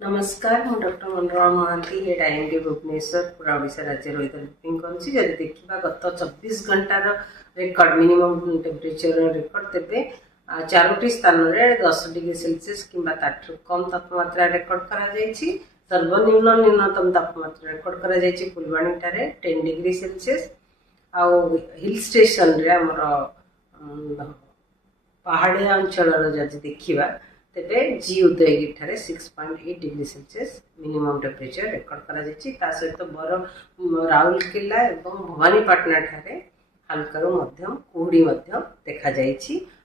नमस्कार मु doctor Manorama Mahanti head IMD Bhubaneswar पूरा ओडिशा राज्य रही बुकिंग करुँची जब देखा गत 24 घंटार रेकर्ड मिनिमम टेम्परेचर रेकर्ड तेरे चारोटी स्थान में 10 डिग्री सेल्सियस किंबा ताठू कम तापमात्रा रेकर्ड करा सर्वनिम्न न्यूनतम तापमात्रा रेकर्ड करा फुलवाणी 10 डिग्री सेल्सियस आउ हिल स्टेशन रे हमर पहाड़िया अंचल जदि देखा तेरे जी उदयगिरी ठारे 6.8 degree Celsius minimum temperature record करा सहित बर राउरकेला और भवानीपाटना ठारे हल्कारु मध्यम कुहुड़ी देखा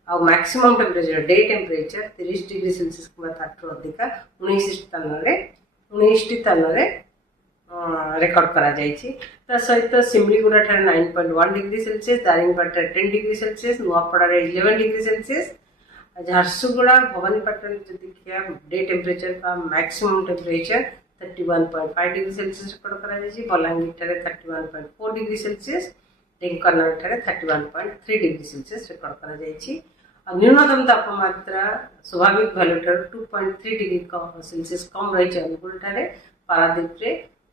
आ maximum temperature day temperature 30 degree Celsius किंवा ताठू अधिका 19 स्थान रेकर्ड करा सहित सिमलीगुड़ा ठारे 9.1 degree Celsius Daringbadi 10 degree Celsius Nuapada 11 degree Celsius Jharsuguda Bhawanipatna देखिए डे टेम्परेचर का maximum temperature 31.5 degree Celsius record करा Balangir 31.4 degree Celsius Dhenkanal 31.3 degree Celsius record करा न्यूनतम तापमात्रा स्वाभाविक भैल्यू 2.3 डिग्री सेल्सियस कम रही अनुगुल पारादीप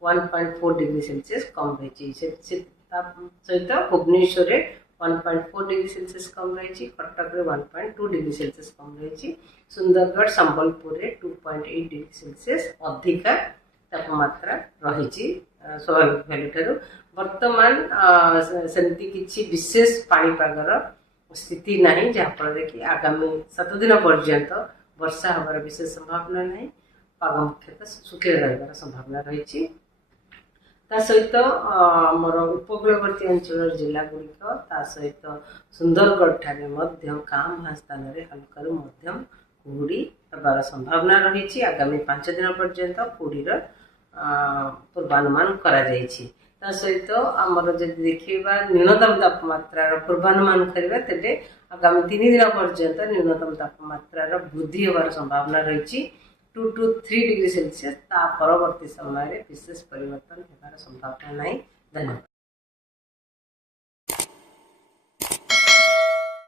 1.4 डिग्री सेल्सियस कम रही सहित भुवनेश्वर 1.4 डिग्री सेल्सियस कम रही कटक 1.2 डिग्री सेल्सियस कम रही सुंदरगढ़ संबलपुर 2.8 डिग्री सेल्सियस अधिका तापमात्रा रही स्वाभाविक भैल्यू ठारू वर्तमान सेमती किसी विशेष पाणीपागर स्थिति नहीं जहाँफल कि आगामी 7 दिन पर्यंत वर्षा हबार विशेष संभावना नहीं पाग मुख्यतः सुखी रही संभावना रही सहित आमर उपकूलवर्ती अंचल जिला गुड़िक सहित सुंदरगढ़ ठारे क्या भाँ स्थान हल्कारु मध्यम कुहुड़ी हबार संभावना रही आगामी 5 दिन पर्यंत कुहुड़ीर पूर्वानुमान करा सहित आमर जब देखा न्यूनतम तापमात्रा पूर्वानुमान करवा तेरे आगामी 3 दिन पर्यंत न्यूनतम तापमात्रा वृद्धि होबार संभावना रही 2 to 3 डिग्री सेल्सियस परवर्ती समय विशेष परिवर्तन होबार संभावना नहीं। धन्यवाद।